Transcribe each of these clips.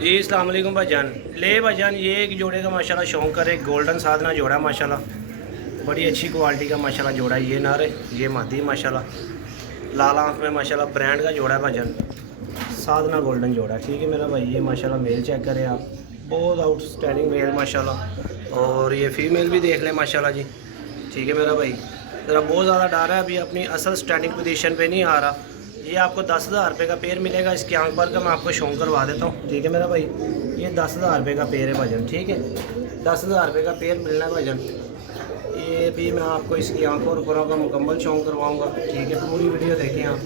जी अस्सलाम वालेकुम भाईजान। ले भाईजान ये एक जोड़े का माशाल्लाह शौक करे, गोल्डन साधना जोड़ा माशाल्लाह, बड़ी अच्छी क्वालिटी का माशाल्लाह जोड़ा। ये नर है, ये मादी माशाल्लाह, लाल आँख में माशाल्लाह ब्रांड का जोड़ा है भाईजान, साधना गोल्डन जोड़ा है। ठीक है मेरा भाई, ये माशाल्लाह मेल चेक करें आप, बहुत आउटस्टैंडिंग मेल माशाल्लाह। और ये फीमेल भी देख लें माशाल्लाह जी। ठीक है मेरा भाई, ज़रा बहुत ज़्यादा डर है, अभी अपनी असल स्टैंडिंग पोजीशन पे नहीं आ रहा। ये आपको 10,000 रुपये का पेयर मिलेगा। इसके आंख पर का मैं आपको शौक करवा देता हूँ। ठीक है मेरा भाई, ये 10,000 रुपये का पेयर है भाईजान। ठीक है, 10,000 रुपये का पेयर मिलना है भाईजान। ये भी मैं आपको इसकी आंखों और पुरों का मुकम्मल शौक करवाऊँगा। ठीक है, पूरी वीडियो देखें आप।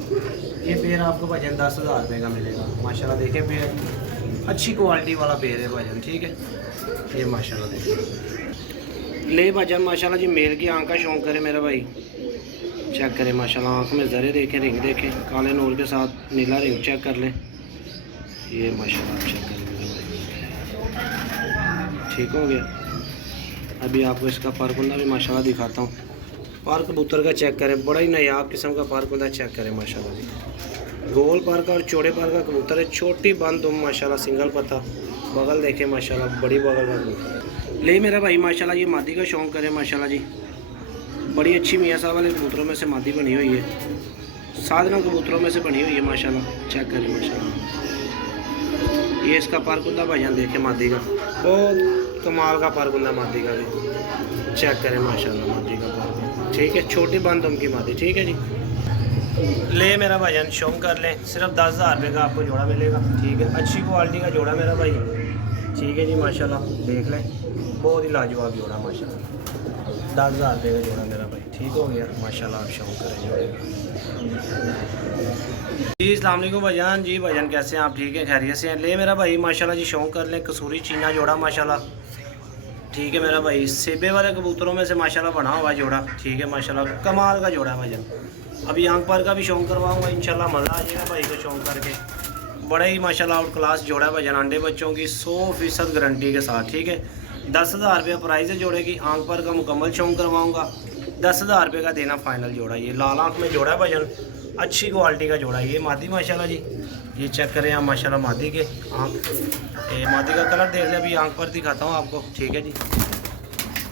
ये पेयर आपको भाईजान 10,000 रुपये का मिलेगा माशाल्लाह। देखें पेयर अच्छी क्वालिटी वाला पेयर है भाईजान। ठीक है, ये माशाल्लाह देखें। ले भाईजान माशाल्लाह जी, मेल की आंख का शौक करे मेरा भाई, चेक करें माशाल्लाह। आँख में ज़रे देखें, रिंग देखें, काले नूर के साथ नीला रिंग चेक कर लें। ये माशाल्लाह आप चेक करें मेरे भाई, ठीक हो गया। अभी आपको इसका पारकुंदा भी माशाल्लाह दिखाता हूँ। पार कबूतर का चेक करें, बड़ा ही नायाब किस्म का पारकुंदा चेक करें माशाल्लाह जी। गोल पार का और चौड़े पार का कबूतर है, छोटी बंद दुम माशाल्लाह, सिंगल पत्ता, बगल देखें माशाल्लाह, बड़ी बगल का कबूतर। ले मेरा भाई माशाल्लाह, ये मादी का शौक करें माशाल्लाह जी, बड़ी अच्छी मियाँ साहब वाले कबूतरों में से मादी बनी हुई है, साधना कबूतरों में से बनी हुई है माशाल्लाह। चेक करें माशाल्लाह, ये इसका पारकुंदा भाईजान देखें मादी का, बहुत कमाल का पारकुंदा मादी का भी। चेक करें माशाल्लाह मादी का पारकुंदा। ठीक है, छोटी बंदम की मादी। ठीक है जी, ले मेरा भाईजान शौक कर लें, सिर्फ 10,000 रुपये का आपको जोड़ा मिलेगा। ठीक है, अच्छी क्वालिटी का जोड़ा मेरा भाई। ठीक है जी माशाल्लाह, देख लें, बहुत ही लाजवाब जोड़ा माशाल्लाह, 10,000 रुपये का जोड़ा मेरा भाई। ठीक हो गया माशाल्लाह, आप शौक करें जोड़े जी। अस्सलाम वालेकुम भाईजान। जी भाईजान कैसे हैं आप? ठीक है, खैरियत से हैं? ले मेरा भाई माशाल्लाह जी, शौक कर लें, कसूरी चीना जोड़ा माशाल्लाह। ठीक है मेरा भाई, सेबे वाले कबूतरों में से माशाल्लाह बना हुआ जोड़ा। ठीक है माशाल्लाह, कमाल का जोड़ा है भाईजान। अभी आंख पर का भी शौक करवाऊँगा इंशाल्लाह, मज़ा आ जाएगा भाई को शौक करके। बड़ा ही माशाल्लाह आउट क्लास जोड़ा है भाईजान, अंडे बच्चों की 100% गारंटी के साथ। ठीक है, 10,000 रुपये प्राइस है जोड़े की, आंख पर का मुकम्मल शौक करवाऊँगा। 10,000 रुपये का देना फाइनल जोड़ा। ये लाल आँख में जोड़ा है भाईजान, अच्छी क्वालिटी का जोड़ा है। ये मादी माशाल्लाह जी, ये चेक करें आप माशाल्लाह मादी के आँख, ये मादी का कलर देख लें। अभी आँख पर दिखाता हूँ आपको। ठीक है जी,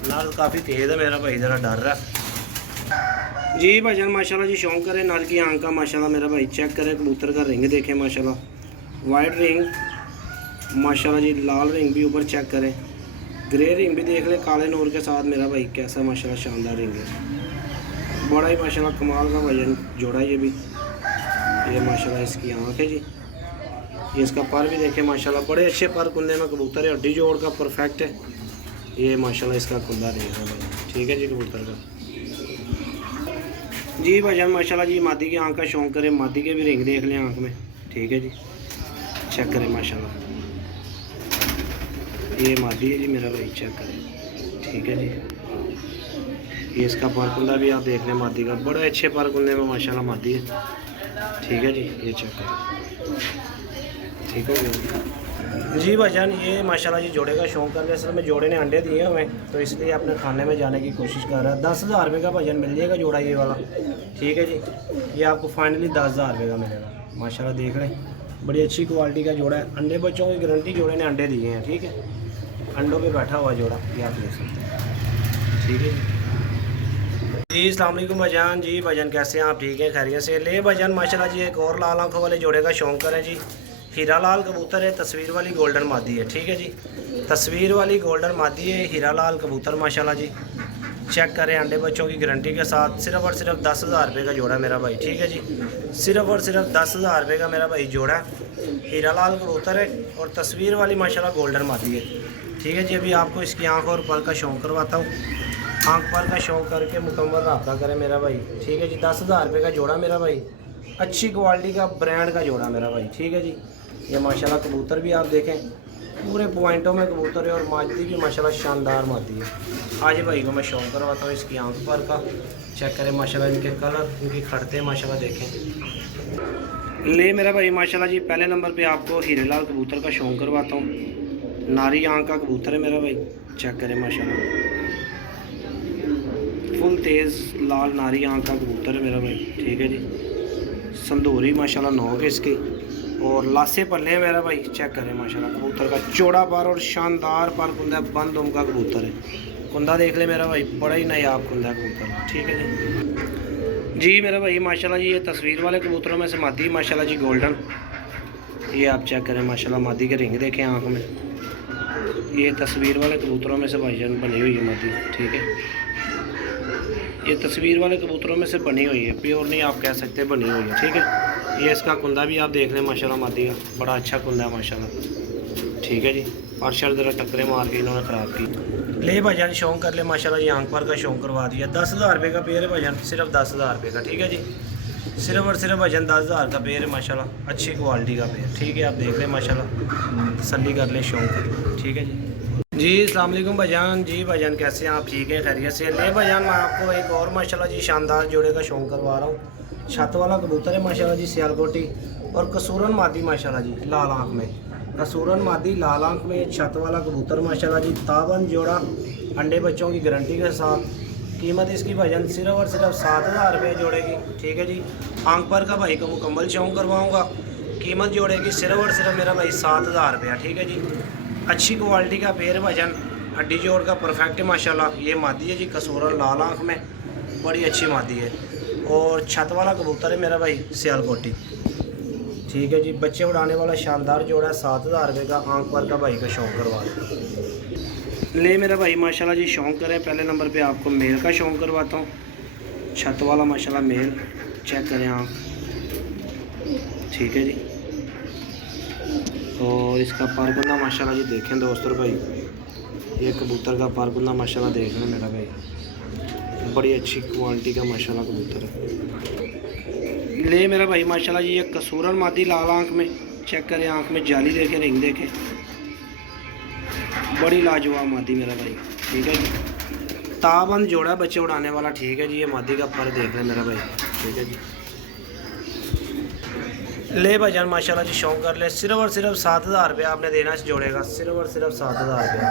लाल काफ़ी तेज़ है मेरा भाई, ज़रा डर रहा है जी भाईजान माशाल्लाह जी। शौक करें नर की आँख का माशाल्लाह मेरा भाई, चेक करें कबूतर का रिंग देखें माशाल्लाह, वाइट रिंग माशाल्लाह जी, लाल रिंग भी ऊपर चेक करें, ग्रे रिंग भी देख ले काले नूर के साथ मेरा भाई, कैसा माशाल्लाह शानदार रिंग है, बड़ा ही माशाल्लाह कमाल का भाईजान जोड़ा ये भी। ये माशाल्लाह इसकी आँख है जी, ये इसका पर भी देखें माशाल्लाह, बड़े अच्छे पर कुंदे में कबूतर है, हड्डी जोड़ का परफेक्ट है। ये माशाल्लाह इसका कुंदा रिंग है भाई। ठीक है जी, कबूतर का जी भाईजान माशाल्लाह जी, मादी की आँख का शौक करें, मादी के भी रिंग देख लें आँख में। ठीक है जी, चेक करें माशाल्लाह, ये मादी है जी मेरा भाई, चेक करें। ठीक है जी, ये इसका पारकुंदा भी आप देख लें मादी का, बड़े अच्छे पारकुंदे में माशाल्लाह मादी है। ठीक है जी, ये चेक करें। ठीक हो गया जी भाईजान, ये माशाल्लाह जी जोड़े का शौक कर लिया। असल में जोड़े ने अंडे दिए हुए, तो इसलिए अपने खाने में जाने की कोशिश कर रहा है। 10,000 रुपये का भाईजान मिल जाएगा जोड़ा ये वाला। ठीक है जी, ये आपको फाइनली 10,000 रुपये का मिलेगा माशाल्लाह। देख लें, बड़ी अच्छी क्वालिटी का जोड़ा है, अंडे बच्चों की गारंटी, जोड़े ने अंडे दिए हैं। ठीक है, अंडों पे बैठा हुआ जोड़ा, ये आप देख सकते हैं। ठीक है जी, अस्सलाम वालेकुम भाईजान। जी भाईजान कैसे हैं आप? ठीक है, खैरियत से? ले भाईजान माशाल्लाह जी, एक और लाल आंखों वाले जोड़े का शौक करें जी। हीरा लाल कबूतर है, तस्वीर वाली गोल्डन मादी है। ठीक है जी, तस्वीर वाली गोल्डन मादी है, हीरा लाल कबूतर माशाल्लाह जी। चेक करें, अंडे बच्चों की गारंटी के साथ, सिर्फ और सिर्फ 10,000 रुपये का जोड़ा मेरा भाई। ठीक है जी, सिर्फ और सिर्फ 10,000 रुपये का मेरा भाई जोड़ा, हीरा लाल कबूतर है और तस्वीर वाली माशाल्लाह गोल्डन मादी है। ठीक है जी, अभी आपको इसकी आँख और पर का शौक करवाता हूँ। आँख पर का शौक करके मुकम्मल रब्ता करें मेरा भाई। ठीक है जी, 10,000 रुपये का जोड़ा मेरा भाई, अच्छी क्वालिटी का ब्रांड का जोड़ा मेरा भाई। ठीक है जी, ये माशाल्लाह कबूतर भी आप देखें, पूरे पॉइंटों में कबूतर है और मादी भी माशाल्लाह शानदार मादी है। आज भाई को मैं शौक करवाता हूँ इसकी आँख पर का। चेक करें माशाल्लाह, इनके कलर, इनकी खड़ते माशाल्लाह देखें। ले मेरा भाई माशाल्लाह जी, पहले नंबर पे आपको हीरे लाल कबूतर का शौक करवाता हूँ। नारी आँख का कबूतर है मेरा भाई, चेक करें माशाल्लाह, फुल तेज़ लाल नारी आँख का कबूतर है मेरा भाई। ठीक है जी, संदूरी माशाल्लाह नोक है इसकी, और लासे पल्ले हैं मेरा भाई, चेक करें माशाल्लाह। कबूतर का चौड़ा पर और शानदार पर कुंदा बंद उम का कबूतर है। कुंदा देख ले मेरा भाई, बड़ा ही नायाब कुंदा है कबूतर। ठीक है जी मेरा भाई माशाल्लाह जी। ये तस्वीर वाले कबूतरों में से मादी माशाल्लाह जी गोल्डन, ये आप चेक करें माशाल्लाह। मादी के रिंग देखें आँख में। ये तस्वीर वाले कबूतरों में से भाईजान बनी हुई है मादी। ठीक है, ये तस्वीर वाले कबूतरों में से बनी हुई है, प्योर नहीं आप कह सकते, बनी हुई है। ठीक है, ये इसका कुंदा भी आप देख लें माशाल्लाह मादी का, बड़ा अच्छा कुंदा है माशाल्लाह। ठीक है जी, और शर जरा टक्करें मार के इन्होंने ख़राब की। ले भाईजान शौक कर ले माशाल्लाह जी, आंख पर का शौक करवा दिया। 10,000 रुपये का पेयर है भाईजान, सिर्फ 10,000 रुपये का। ठीक है जी, सिर्फ और सिर्फ भाईजान 10,000 का पेयर है माशाल्लाह, अच्छी क्वालिटी का पेयर। ठीक है, आप देख लें माशाल्लाह, तसल्ली कर लें शौक। ठीक है जी अस्सलाम वालेकुम भाईजान। जी भाईजान कैसे हैं आप? ठीक है, खैरियत से। ले भाईजान मैं आपको एक और माशाल्लाह जी शानदार जोड़े का शौक करवा रहा हूँ। छत वाला कबूतर है माशाल्लाह जी, सियालकोटी और कसूरन मादी माशाल्लाह जी, लाल आँख में। कसूरन मादी लाल आँख में छत वाला कबूतर माशाल्लाह जी, ताबन जोड़ा, अंडे बच्चों की गारंटी के साथ। कीमत इसकी भाईजान सिर्फ और सिर्फ 7,000 रुपये जोड़े की। ठीक है जी, आंख पर का भाई को मुकम्मल शौक करवाऊँगा। कीमत जोड़े की सिर्फ और सिर्फ मेरा भाई 7,000 रुपया। ठीक है जी, अच्छी क्वालिटी का पेड़ भाईजान, हड्डी जोड़ का परफेक्ट है माशाल्लाह। ये मादी है जी, कसूरन लाल आँख में, बड़ी अच्छी मादी है। और छत वाला कबूतर है मेरा भाई, सियालकोटी। ठीक है जी, बच्चे उड़ाने वाला शानदार जोड़ा है, 7,000 रुपये का। आंख पर का भाई का शौक करवा ले मेरा भाई माशाल्लाह जी। शौक करें, पहले नंबर पे आपको मेल का शौक करवाता हूँ। छत वाला माशाल्लाह मेल, चेक करें आँख। ठीक है जी, और इसका पारकुंदा माशाल्लाह जी देखें दोस्तों भाई, ये कबूतर का पारकुंदा माशाल्लाह देख लें मेरा भाई, बड़ी अच्छी क्वालिटी का माशाल्लाह कबूतर है। ले मेरा भाई माशाल्लाह जी, ये कसूरन मादी लाल आँख में, चेक करें आँख में जाली देखें, रिंग देखें, बड़ी लाजवाब मादी मेरा भाई। ठीक है जी, ताबंद जोड़ा बच्चे उड़ाने वाला। ठीक है जी, ये मादी का पर देख लें मेरा भाई। ठीक है जी, ले भाईजान माशाल्लाह जी शौक कर ले। सिर्फ और सिर्फ 7,000 रुपये आपने देना इस जोड़े का, सिर्फ और सिर्फ 7,000 रुपया।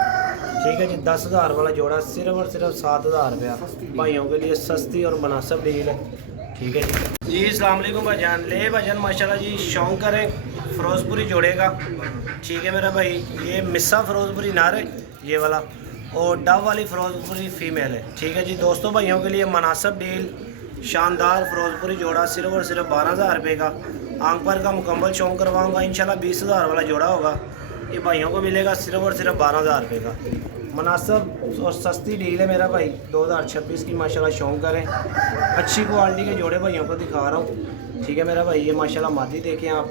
ठीक है जी, 10,000 वाला जोड़ा सिर्फ और सिर्फ 7,000 रुपया। भाइयों के लिए सस्ती और मुनासिब डील है। ठीक है जी अस्सलाम वालेकुम भाईजान। ले भाईजान माशाल्लाह जी शौक करें, फ़िरोज़पुरी जोड़े का। ठीक है मेरा भाई, ये मिस्सा फ़िरोज़पुरी नार है ये वाला, और डव वाली फ़िरोज़पुरी फ़ीमेल है। ठीक है जी, दोस्तों भाइयों के लिए मुनासिब डील, शानदार फ़िरोज़पुरी जोड़ा सिर्फ और सिर्फ 12,000 रुपये का। आंख पर का मुकम्मल शौक करवाऊँगा, इंशाल्लाह 20,000 वाला जोड़ा होगा। ये भाइयों को मिलेगा सिर्फ और सिर्फ 12,000 रुपये का। मुनासिब और सस्ती डील है मेरा भाई, 2026 की माशाल्लाह शौक करें। अच्छी क्वालिटी के जोड़े भाइयों को दिखा रहा हूँ। ठीक है मेरा भाई, ये माशाल्लाह मादी देखें आप,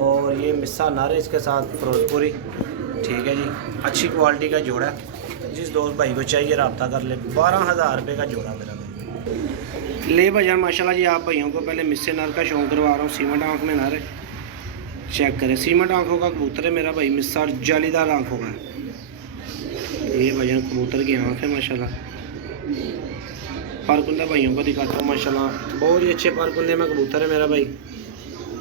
और ये मिस्सा नर है इसके साथ फ़िरोज़पुरी। ठीक है जी, अच्छी क्वालिटी का जोड़ा है। जिस दोस्त भाई को चाहिए रब्ता कर ले। 12,000 रुपये का जोड़ा मेरा भाई। ले भाईजान माशाल्लाह जी, आप भाइयों को पहले मिस्से नर का शौक करवा रहा हूँ। सीमेंट आँख में नर है, चेक करें, सीमेंट आँखों का कबूतर है मेरा भाई, मिस्सा जालीदार आँखों का है। ये भाईजान कबूतर की आँख है माशाल्लाह। पारकुंदा भाइयों को दिखाता हूँ माशाल्लाह, बहुत ही अच्छे पारकुंदे में कबूतर है मेरा भाई।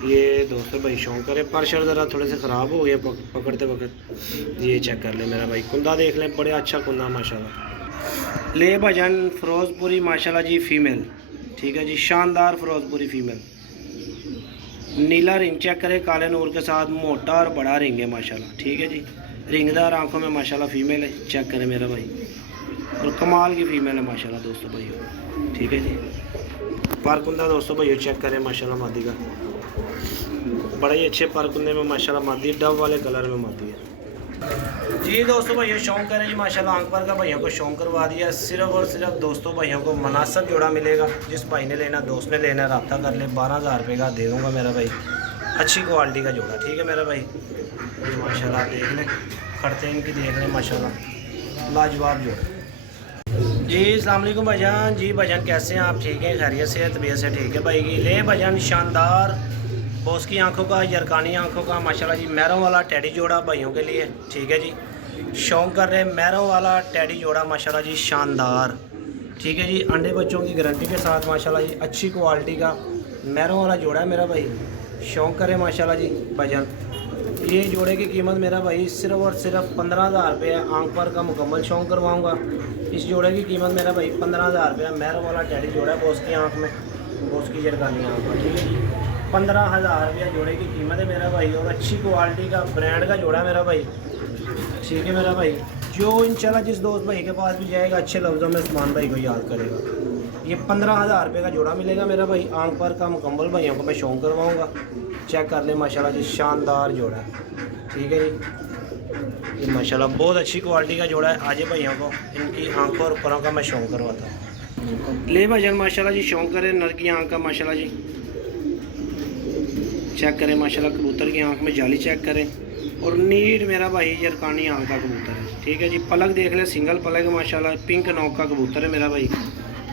ये दोस्तों भाई शौक करे, पर शर ज़रा थोड़े से ख़राब हो गए पकड़ते वक्त। ये चेक कर ले मेरा भाई, कुंदा देख लें, बड़े अच्छा कुंदा माशाल्लाह। ले भाईजान फ़िरोज़पुरी माशाल्लाह जी फ़ीमेल। ठीक है जी, शानदार फ़िरोज़पुरी फ़ीमेल, नीला रिंग चेक करें, काले नूर के साथ, मोटा और बड़ा रिंग है माशाल्लाह। ठीक है जी, रिंगदार आंखों में माशाल्लाह फ़ीमेल है, चेक करें मेरा भाई, और कमाल की फ़ीमेल है माशाल्लाह दोस्तों भाई। ठीक है जी, पारकुंदा दोस्तों भाई चेक करें माशाल्लाह मादी का, बड़ा ही अच्छे पारकुंदे में माशाल्लाह मादी, डव वाले कलर में मादी है। जी दोस्तों भाइयों शौक करें जी माशाल्लाह, आंख पर का भाइयों को शौक करवा दिया। सिर्फ और सिर्फ दोस्तों भाइयों को मुनासिब जोड़ा मिलेगा। जिस भाई ने लेना, दोस्त ने लेना, रब्ता कर ले। 12,000 रुपये का दे दूँगा मेरा भाई, अच्छी क्वालिटी का जोड़ा। ठीक है मेरा भाई, ये माशाल्लाह देख लें, खड़ते इनकी देख लें माशाल्लाह, लाजवाब जोड़ा। जी अस्सलाम वालेकुम भाईजान। जी भाईजान कैसे हैं आप? ठीक है, खैरियत से, तबीयत से ठीक है भाई की। ले भाईजान शानदार बॉस की आंखों का, यरकानी आंखों का माशाल्लाह जी, मैरों वाला टैडी जोड़ा भाइयों के लिए। ठीक है जी, शौक कर रहे हैं, मैरों वाला टैडी जोड़ा माशाल्लाह जी, शानदार। ठीक है जी, अंडे बच्चों की गारंटी के साथ माशाल्लाह जी, अच्छी क्वालिटी का मैरों वाला जोड़ा है मेरा भाई। शौक करें माशाल्लाह जी भाईजान। ये जोड़े की कीमत मेरा भाई सिर्फ और सिर्फ 15,000 रुपये है। आंख पर का मुकम्मल शौक करवाऊँगा। इस जोड़े की कीमत मेरा भाई 15,000 रुपये। मैरों वाला टैडी जोड़ा है, बॉस की आँख में, बॉस की यरकानी आँख में। ठीक है जी, 15,000 रुपया जोड़े की कीमत है मेरा भाई, और अच्छी क्वालिटी का ब्रांड का जोड़ा है मेरा भाई। ठीक है मेरा भाई, जो इंशाल्लाह जिस दोस्त भाई के पास भी जाएगा अच्छे लफ्ज़ों में उस्मान भाई को याद करेगा। ये 15,000 रुपये का जोड़ा मिलेगा मेरा भाई। आंख पर का मुकम्मल भाइयों को मैं शौक करवाऊँगा, चेक कर ले माशाल्लाह जी, शानदार जोड़ा है। ठीक है जी, ये माशाल्लाह बहुत अच्छी क्वालिटी का जोड़ा है। आज भाइयों को इनकी आंखों और ऊपरों का मैं शौक करवाता हूँ। ले भाईजान माशाल्लाह जी, शौक करें नर की आंख का माशाल्लाह जी, चेक करें माशाल्लाह। कबूतर की आंख में जाली चेक करें, और नीट मेरा भाई जरकानी आंख का कबूतर है। ठीक है जी, पलक देख ले, सिंगल पलक है माशाल्लाह, पिंक नोक का कबूतर है मेरा भाई।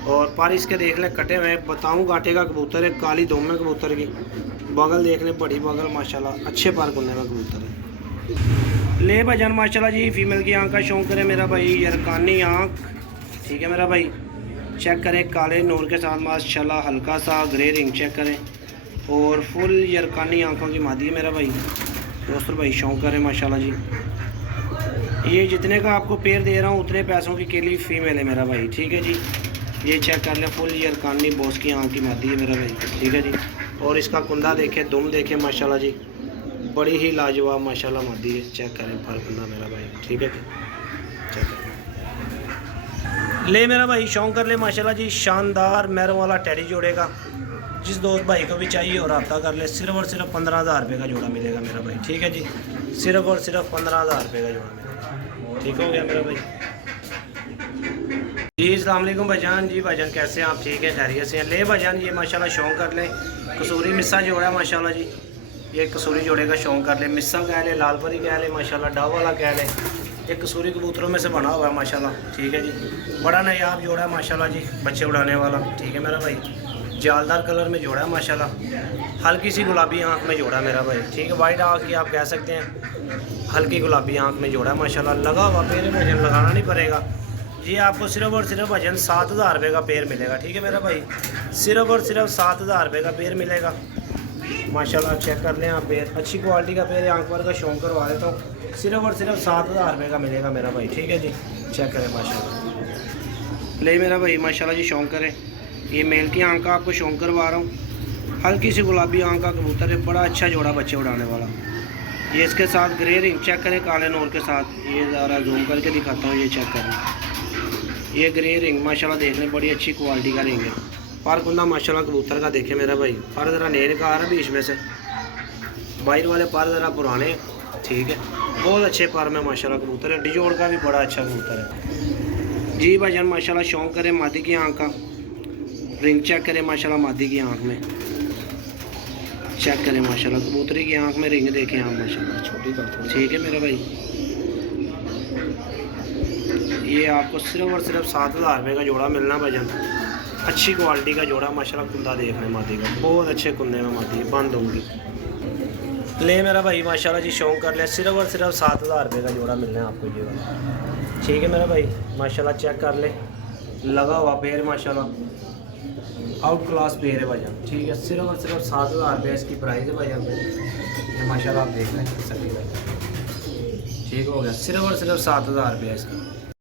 और पर इसके देख ले कटे हुए बताऊँ गांठे का कबूतर है, काली दोम में कबूतर की। बगल देख ले, बड़ी बगल माशाल्लाह, अच्छे पार कुंदे में कबूतर है। ले भाईजान माशाल्लाह जी, फीमेल की आंख का शौक करें मेरा भाई, जरकानी आँख। ठीक है मेरा भाई, चेक करें काले नूर के साथ माशाल्लाह, हल्का सा ग्रे रिंग चेक करें, और फुल यरकानी आंखों की मादी है मेरा भाई। दोस्तों भाई शौक करें माशाल्लाह जी। ये जितने का आपको पेड़ दे रहा हूँ उतने पैसों की केली फीमेल है मेरा भाई। ठीक है जी, ये चेक कर लें, फुल यरकानी बॉस की आंख की मादी है मेरा भाई। ठीक है जी, और इसका कुंदा देखें, दुम देखें माशाल्लाह जी, बड़ी ही लाजवाब माशाल्लाह मादी है। चेक करें पर कुंदा मेरा भाई। ठीक है जी, चेक करें। ले मेरा भाई शौक कर ले माशाल्लाह जी, शानदार मैरों वाला टेडी जोड़ेगा। जिस दोस्त भाई को भी चाहिए और रब्ता कर ले, सिर्फ और सिर्फ 15,000 रुपये का जोड़ा मिलेगा मेरा भाई। ठीक है जी, सिर्फ और सिर्फ 15,000 रुपये का जोड़ा मिलेगा। ठीक हो गया मेरा भाई जी। अस्सलाम वालेकुम भाईजान जी। भाईजान कैसे हैं आप? ठीक है, खैरियत से हैं? ले भाईजान ये माशाल्लाह शौक कर ले, कसूरी मिस्सा जोड़ा है माशाल्लाह जी। ये कसूरी जोड़े का शौक कर ले, मिस्सा कह ले, लालपरी कह ले माशाल्लाह, डाव वाला कह ले। ये कसूरी कबूतरों में से बना हुआ है माशाल्लाह। ठीक है जी, बड़ा नायाब जोड़ा है माशाल्लाह जी, बच्चे उड़ाने वाला। ठीक है मेरा भाई, जालदार कलर में जोड़ा है माशाल्लाह, हल्की सी गुलाबी आंख में जोड़ा मेरा भाई। ठीक है, वाइट आंख की आप कह सकते हैं, हल्की गुलाबी आंख में जोड़ा है माशाल्लाह। लगा हुआ पेड़, वजन लगाना नहीं पड़ेगा जी। आपको सिर्फ और सिर्फ वजन 7,000 रुपये का पेड़ मिलेगा। ठीक है मेरा भाई, सिर्फ और सिर्फ 7,000 रुपये का पेड़ मिलेगा माशाल्लाह। चेक कर लें आप पेड़, अच्छी क्वालिटी का पेड़, आंख पर का शौक करवा देता हूँ। सिर्फ और सिर्फ 7,000 रुपये का मिलेगा मेरा भाई। ठीक है जी, चेक करें माशाल्लाह। ले मेरा भाई माशाल्लाह जी, शौक करें। ये मेल की आंख का आपको शौक करवा रहा हूँ, हल्की सी गुलाबी आंख का कबूतर है, बड़ा अच्छा जोड़ा बच्चे उड़ाने वाला। ये इसके साथ ग्रे रिंग चेक करें, काले नूर के साथ। ये ज़रा जूम करके दिखाता हूँ, ये चेक करें, ये ग्रे रिंग माशाल्लाह देखने बड़ी अच्छी क्वालिटी का रिंग है। पर कुंदा माशाल्लाह कबूतर का देखें मेरा भाई, पर ज़रा नेर का आ रहा है बीच में से, बाहर वाले पर ज़रा पुराने। ठीक है, बहुत अच्छे पर में माशाल्लाह कबूतर है, डिजोड़ का भी बड़ा अच्छा कबूतर है जी। भाईजान माशाल्लाह शौक करें मादी की आंख का, रिंग चेक करें माशाल्लाह मादी की आंख में, चेक करें माशाल्लाह कबूतरी की आंख में रिंग देखें आप माशाल्लाह, छोटी कर। ठीक है मेरा भाई, ये आपको सिर्फ और सिर्फ 7,000 रुपये का जोड़ा मिलना भाईजान। अच्छी क्वालिटी का जोड़ा माशाल्लाह, कुंदा देख लें मादी का, बहुत अच्छे कुंदे में मादी है, बंद होंगी। ले मेरा भाई माशाल्लाह जी, शौक कर ले, सिर्फ और सिर्फ 7,000 रुपये का जोड़ा मिलना है आपको ये वाला। ठीक है मेरा भाई माशाल्लाह, चेक कर ले, लगा हुआ पेड़ माशाल्लाह, आउट क्लास पेड़ है भाईजान। ठीक है, सिर्फ और सिर्फ 7,000 रुपये इसकी प्राइस है भाईजान। ये माशाल्लाह आप देख लें सभी भाई। ठीक हो गया, सिर्फ और सिर्फ 7,000 रुपये इसका।